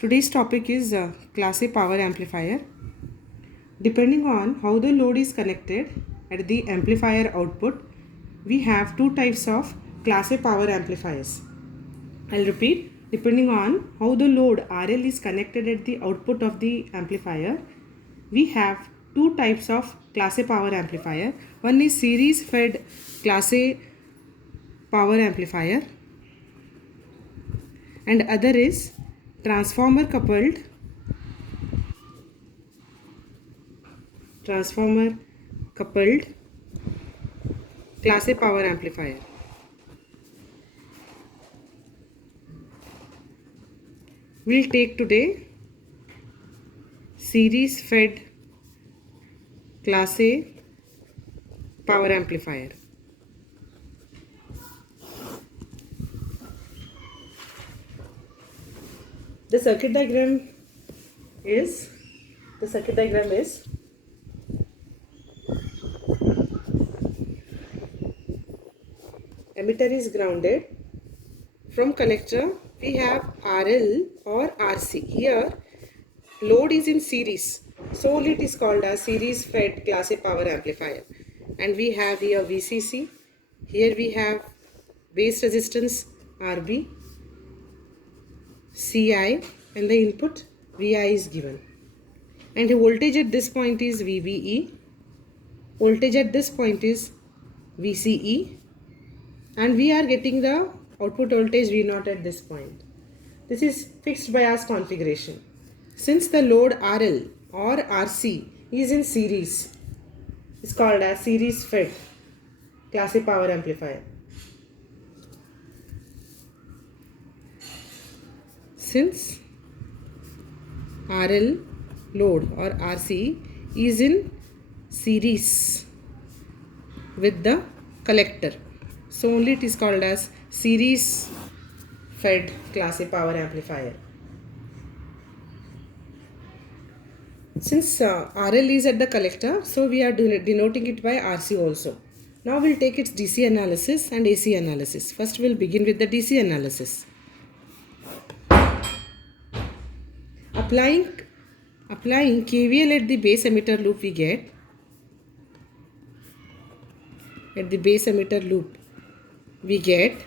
Today's topic is Class A power amplifier. Depending on how the load is connected at the amplifier output, we have two types of Class A power amplifiers. I'll repeat, depending on how the load RL is connected at the output of the amplifier, we have two types of Class A power amplifier. One is series fed Class A power amplifier and other is transformer coupled Class A power amplifier. We'll take today series fed Class A power amplifier. The circuit diagram is emitter is grounded. From collector we have RL or RC. Here load is in series, so it is called as series fed Class A power amplifier. And we have here VCC. Here we have base resistance RB, CI, and the input VI is given. And the voltage at this point is VBE. Voltage at this point is VCE. And we are getting the output voltage V0 at this point. This is fixed bias configuration. Since the load RL or RC is in series, it's called as series fed Class A power amplifier. Since RL load or RC is in series with the collector, so only it is called as series fed Class A power amplifier. Since RL is at the collector, so we are denoting it by RC also. Now we'll take its DC analysis and AC analysis. First we'll begin with the DC analysis. Applying KVL at the base emitter loop, we get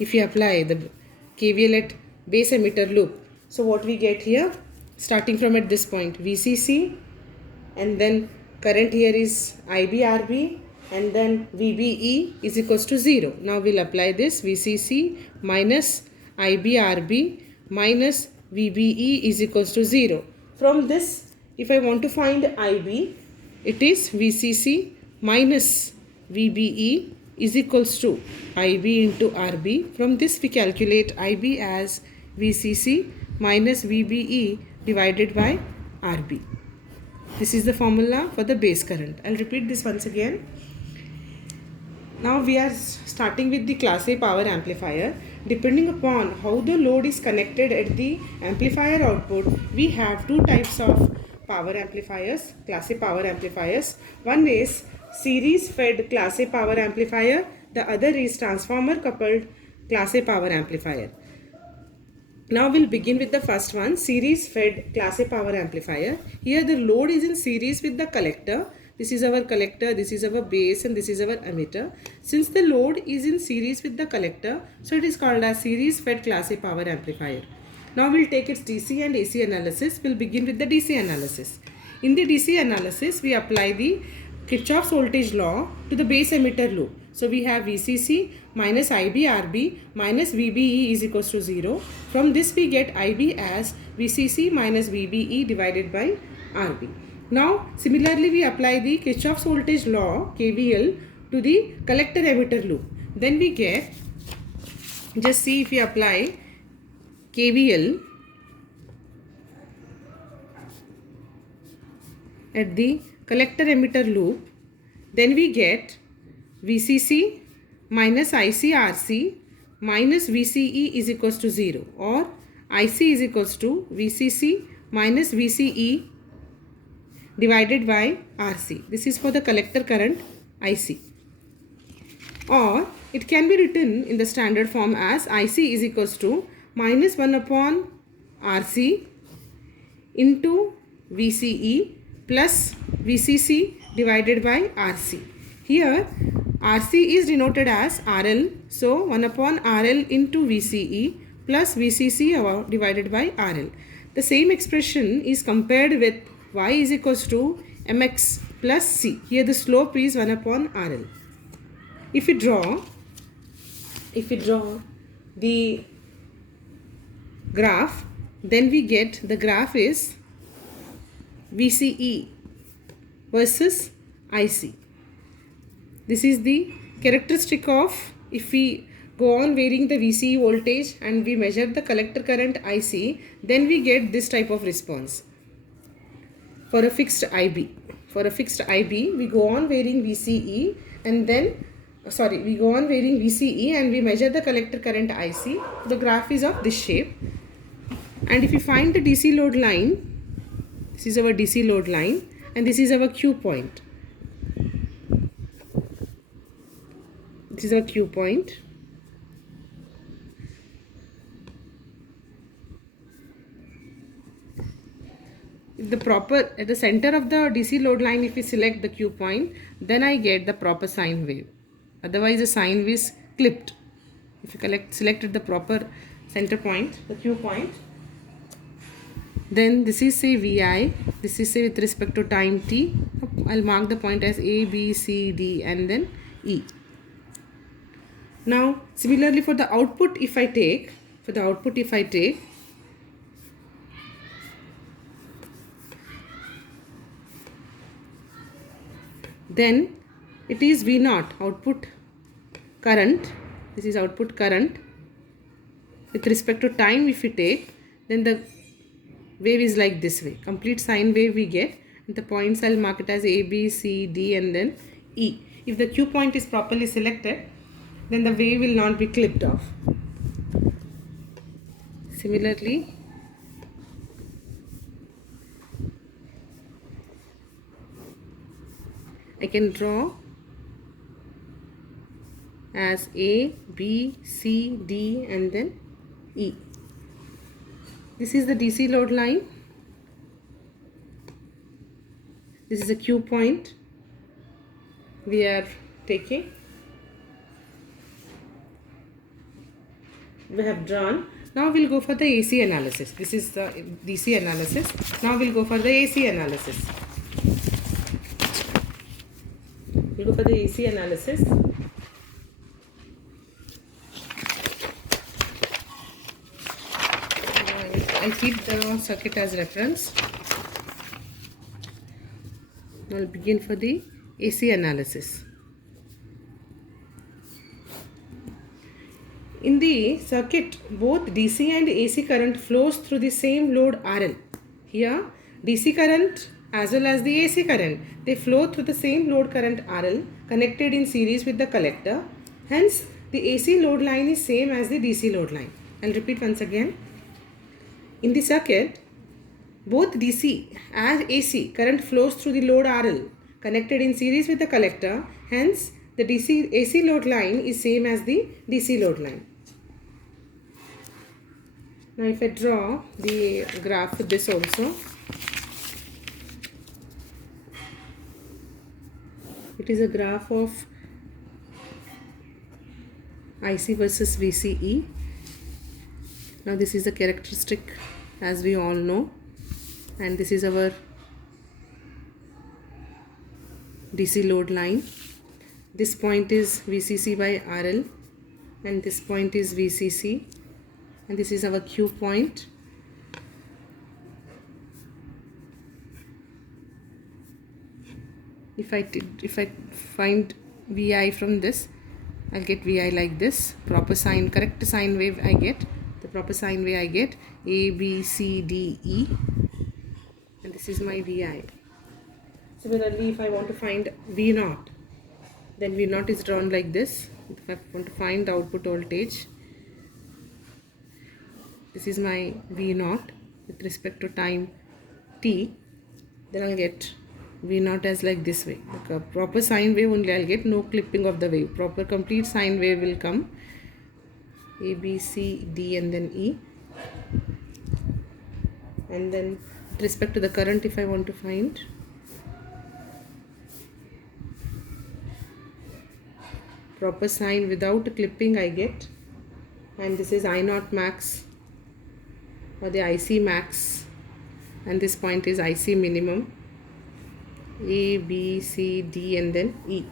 if you apply the KVL at base emitter loop, so what we get here, starting from at this point VCC, and then current here is IBRB, and then VBE is equals to 0. Now we'll apply this VCC minus IBRB minus VBE is equals to 0. From this, if I want to find IB, it is VCC minus VBE is equals to IB into RB. From this we calculate IB as VCC minus VBE divided by RB. This is the formula for the base current. I'll repeat this once again. Now we are starting with the Class A power amplifier. Depending upon how the load is connected at the amplifier output, we have two types of power amplifiers, Class A power amplifiers. One is series fed Class A power amplifier. The other is transformer coupled Class A power amplifier. Now we'll begin with the first one, series fed Class A power amplifier. Here the load is in series with the collector. This is our collector, this is our base, and this is our emitter. Since the load is in series with the collector, so it is called as series fed Class A power amplifier. Now we'll take its DC and AC analysis. We'll begin with the DC analysis. In the DC analysis, we apply the Kirchhoff's voltage law to the base emitter loop. So we have VCC minus IBRB minus VBE is equals to 0. From this we get IB as VCC minus VBE divided by RB. Now similarly we apply the Kirchhoff's voltage law KVL to the collector emitter loop. Then we get, just see if we apply KVL at the collector emitter loop, then we get VCC minus ICRC minus VCE is equals to 0, or IC is equals to VCC minus VCE divided by RC. This is for the collector current IC. Or it can be written in the standard form as IC is equals to minus 1 upon RC into VCE plus VCC divided by RC. Here RC is denoted as RL, so 1 upon RL into VCE plus VCC divided by RL. The same expression is compared with y is equals to mx plus c. Here the slope is 1 upon RL. If we draw the graph, then we get the graph is VCE versus IC. This is the characteristic of, if we go on varying the VCE voltage and we measure the collector current IC, then we get this type of response. For a fixed IB, we go on varying VCE and then we go on varying VCE and we measure the collector current IC. The graph is of this shape. And if you find the DC load line, this is our DC load line and this is our Q point. This is our Q point. At the center of the DC load line, if we select the Q point, then I get the proper sine wave. Otherwise the sine wave is clipped. If you selected the proper center point, the Q point, then this is say VI, this is say with respect to time t. I'll mark the point as A, B, C, D and then E. Now similarly for the output, if I take, then it is V0, output current. This is output current. With respect to time, if we take, then the wave is like this way. Complete sine wave we get. And the points I'll mark it as A, B, C, D and then E. If the Q point is properly selected, then the wave will not be clipped off. Similarly, I can draw as A, B, C, D and then E. This is the DC load line. This is a Q point we are taking. We have drawn. Now we'll go for the AC analysis. This is the DC analysis. Now we'll go for the AC analysis. We'll go for the AC analysis. I'll keep the circuit as reference. I'll begin for the AC analysis. In the circuit, both DC and AC current flows through the same load RL. Here, DC current as well as the AC current, they flow through the same load current RL connected in series with the collector. Hence, the AC load line is same as the DC load line. I'll repeat once again. In the circuit, both DC and AC current flows through the load RL connected in series with the collector. Hence, the AC load line is same as the DC load line. Now, if I draw the graph with this also, it is a graph of IC versus VCE. Now, this is the characteristic as we all know, and this is our DC load line. This point is VCC by RL and this point is VCC, and this is our Q point. If I find VI from this, I'll get VI like this. Correct sine wave I get. The proper sine wave I get A, B, C, D, E, and this is my VI. Similarly, if I want to find V0, then V0 is drawn like this. If I want to find the output voltage, this is my V0 with respect to time t, then I'll get V0 as like this way. Like a proper sine wave only I'll get, no clipping of the wave. Proper complete sine wave will come A, B, C, D, and then E. And then with respect to the current, if I want to find, proper sign without clipping I get, and this is I naught max or the IC max, and this point is IC minimum. A, B, C, D, and then E.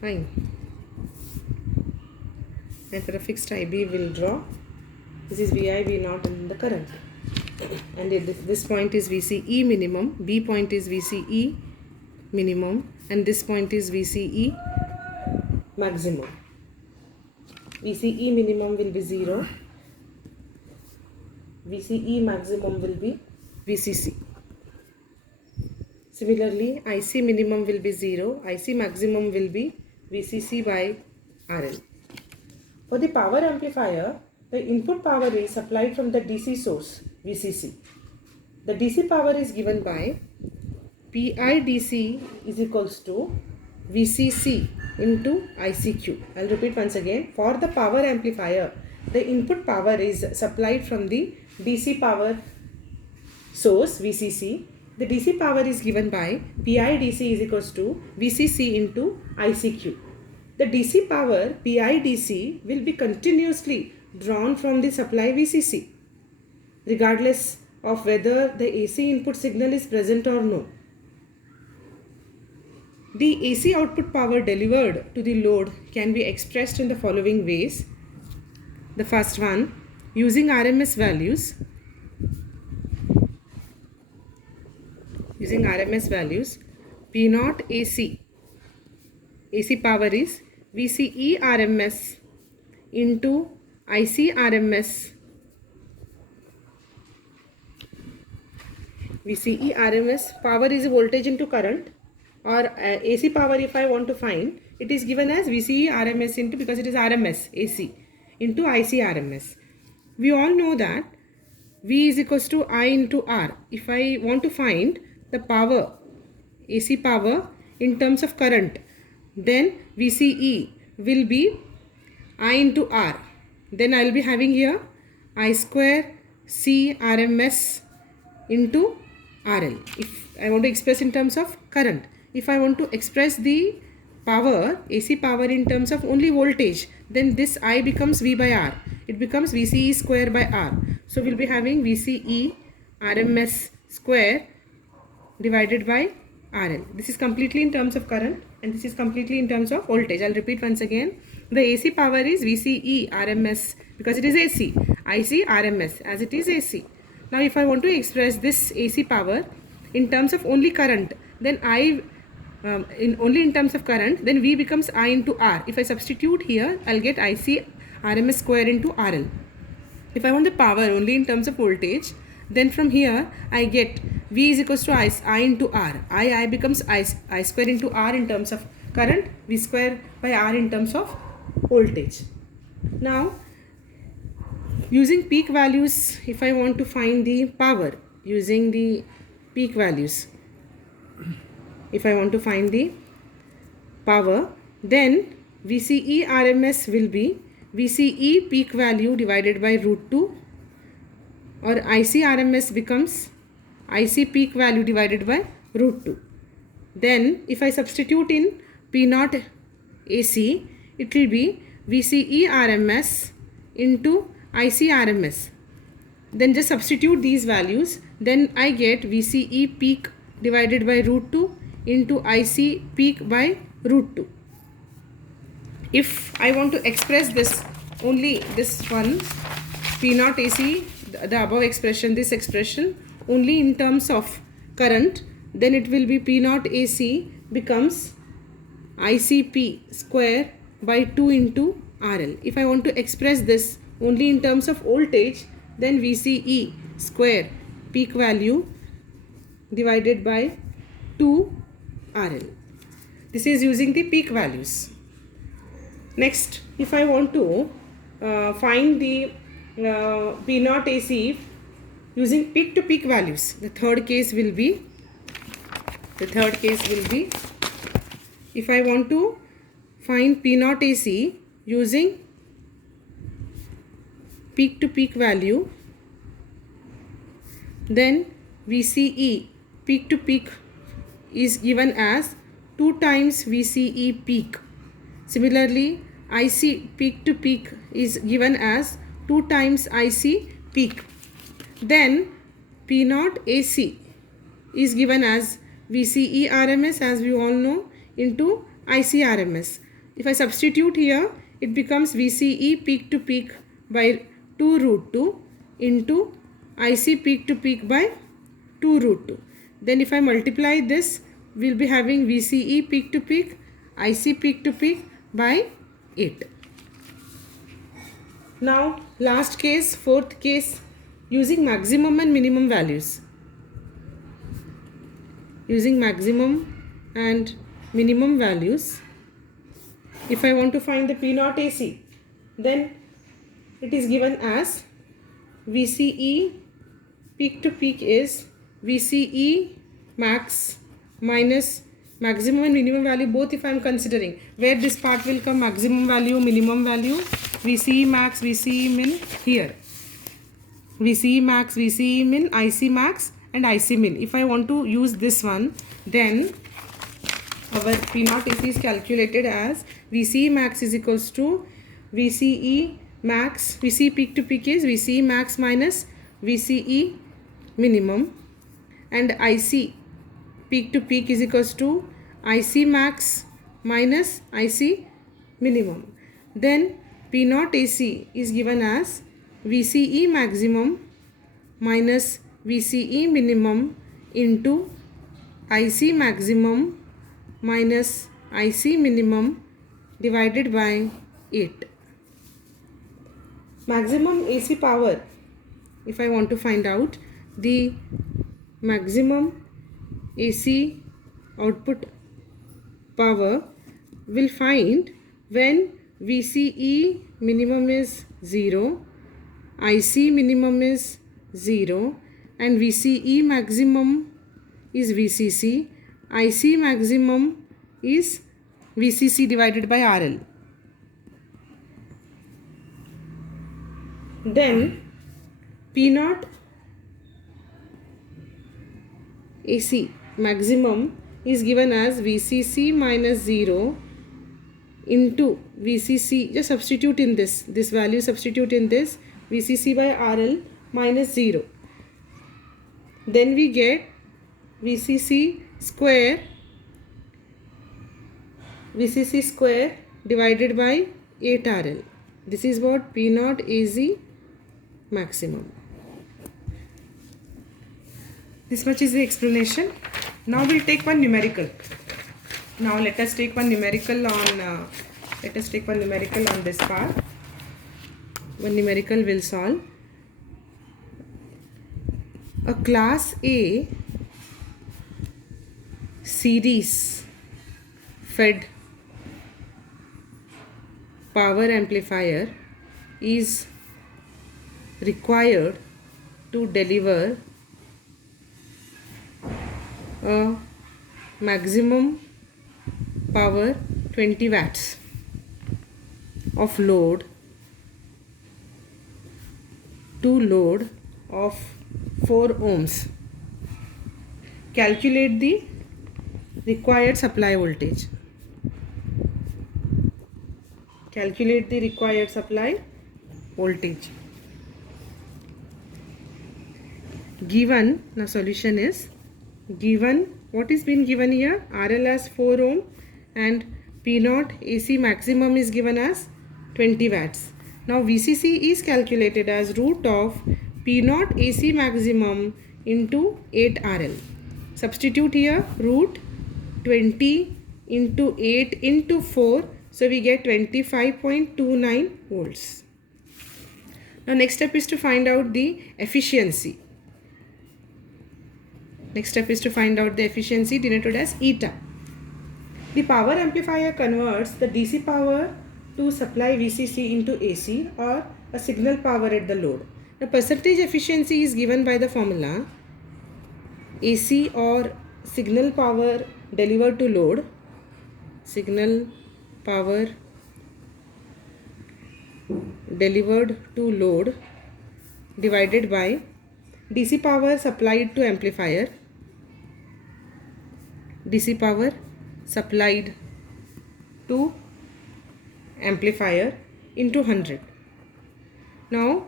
Fine. And for a fixed IB, we'll draw. This is VI, V naught, and the current. And this point is VCE minimum, B point is VCE minimum, and this point is VCE maximum. VCE minimum will be 0. VCE maximum will be VCC. Similarly, IC minimum will be 0. IC maximum will be VCC by RL. For the power amplifier, the input power is supplied from the DC source, VCC. The DC power is given by PI DC is equals to VCC into ICQ. I'll repeat once again. For the power amplifier, the input power is supplied from the DC power source, VCC. The DC power is given by PI DC is equals to VCC into ICQ. The DC power PI DC will be continuously drawn from the supply VCC, regardless of whether the AC input signal is present or no. The AC output power delivered to the load can be expressed in the following ways. The first one, using RMS values. Using RMS values, P0 AC power is VCE RMS into IC RMS. VCE RMS power is voltage into current, or AC power if I want to find, it is given as VCE RMS into, because it is RMS AC, into IC RMS. We all know that V is equals to I into R. If I want to find the power, AC power in terms of current, then VCE will be I into R. Then I will be having here I square C RMS into RL. If I want to express in terms of current. If I want to express the power, AC power in terms of only voltage, then this I becomes V by R. It becomes VCE square by R. So we'll be having VCE RMS square divided by RL. This is completely in terms of current and this is completely in terms of voltage. I'll repeat once again. The AC power is VCE RMS because it is AC. IC RMS as it is AC. Now if I want to express this AC power in terms of only current, then only in terms of current, then V becomes I into R. If I substitute here, I'll get IC RMS square into RL. If I want the power only in terms of voltage, then from here I get V is equals to I into R. I becomes I square into R in terms of current, V square by R in terms of voltage. Now using peak values, if I want to find the power using the peak values, if I want to find the power, then VCE RMS will be VCE peak value divided by √2, or IC RMS becomes IC peak value divided by √2. Then if I substitute in P0 AC, it will be VCE RMS into IC RMS. Then just substitute these values, then I get VCE peak divided by √2 into IC peak by √2. If I want to express this, only this one, P0 AC, the above expression, this expression, only in terms of current, then it will be P0 AC becomes ICP square by 2 into RL. If I want to express this only in terms of voltage, then VCE square peak value divided by 2 RL. This is using the peak values. Next, if I want to find the P0 AC using peak to peak values, the third case will be if I want to find P naught AC using peak to peak value, then VCE peak to peak is given as 2 times VCE peak. Similarly, IC peak to peak is given as 2 times IC peak. Then P naught AC is given as VCE RMS, as we all know, into IC RMS. If I substitute here, it becomes VCE peak to peak by 2 root 2 into IC peak to peak by 2 root 2. Then if I multiply this, we'll be having VCE peak to peak, IC peak to peak by 8. Now last case, fourth case, using maximum and minimum values. Using maximum and minimum values, if I want to find the P naught AC, then it is given as VCE peak to peak is VCE max minus maximum and minimum value, both if I am considering, where this part will come maximum value, minimum value, VCE max, VCE min here. VCE max, VCE min, IC max and IC min. If I want to use this one, then our P naught AC is calculated as VCE max is equals to VCE max, VCE peak to peak is VCE max minus VCE minimum, and IC peak to peak is equals to IC max minus IC minimum. Then P naught AC is given as VCE maximum minus VCE minimum into IC maximum minus IC minimum divided by 8. Maximum AC power, if I want to find out the maximum AC output power, will find when VCE minimum is 0, IC minimum is 0 and VCE maximum is VCC, IC maximum is VCC divided by RL. Then P naught AC maximum is given as VCC minus 0 into VCC, just substitute in this value, substitute in this VCC by RL minus 0. Then we get VCC square divided by 8 RL. This is what P naught AC maximum. This much is the explanation. Now we'll take one numerical. Now let us take one numerical on this part. One numerical will solve. A class A series fed power amplifier is required to deliver a maximum power 20 watts of load to load of 4 ohms. Calculate the required supply voltage. Calculate the required supply voltage. Given, now solution is given, what is been given here? RL as 4 ohm and P naught AC maximum is given as 20 watts. Now VCC is calculated as root of P naught AC maximum into 8 RL. Substitute here root 20 into 8 into 4. So we get 25.29 volts. Now next step is to find out the efficiency. Next step is to find out the efficiency denoted as eta. The power amplifier converts the DC power to supply VCC into AC or a signal power at the load. The percentage efficiency is given by the formula AC or signal power delivered to load signal power delivered to load divided by DC power supplied to amplifier, DC power supplied to amplifier into 100. Now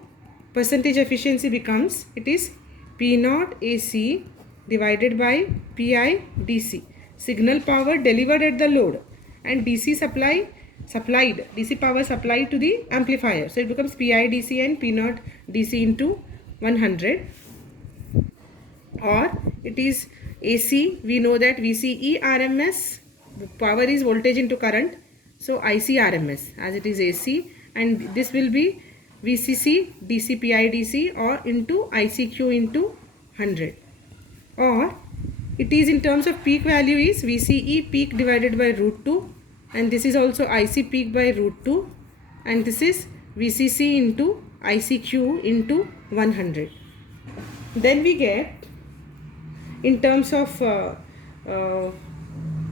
percentage efficiency becomes, it is P0 AC divided by Pi DC, signal power delivered at the load, and DC power supplied to the amplifier. So it becomes Pi DC and P0 DC into 100. Or it is AC, we know that VCE RMS, power is voltage into current, so IC RMS, as it is AC, and this will be VCC DC Pi DC or into ICQ into 100. Or it is in terms of peak value is VCE peak divided by root 2, and this is also IC peak by root 2, and this is VCC into ICQ into 100. Then we get, in terms of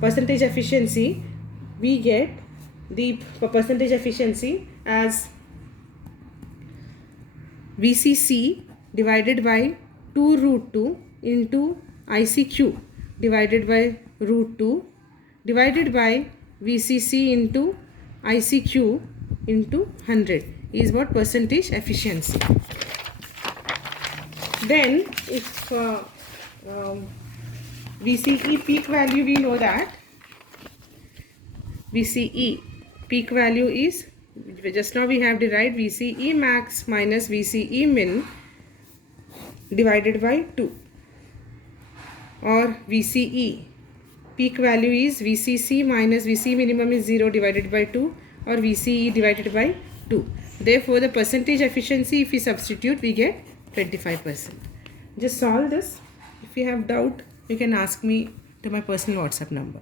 percentage efficiency, we get the percentage efficiency as VCC divided by 2 root 2 into ICQ divided by root 2 divided by VCC into ICQ into 100 is what percentage efficiency. Then if VCE peak value, we know that VCE peak value is, just now we have derived VCE max minus VCE min divided by 2, or VCE peak value is VCC minus VC minimum is 0 divided by 2, or VCE divided by 2. Therefore the percentage efficiency, if we substitute, we get 25%. Just solve this. If you have doubt, you can ask me to my personal WhatsApp number.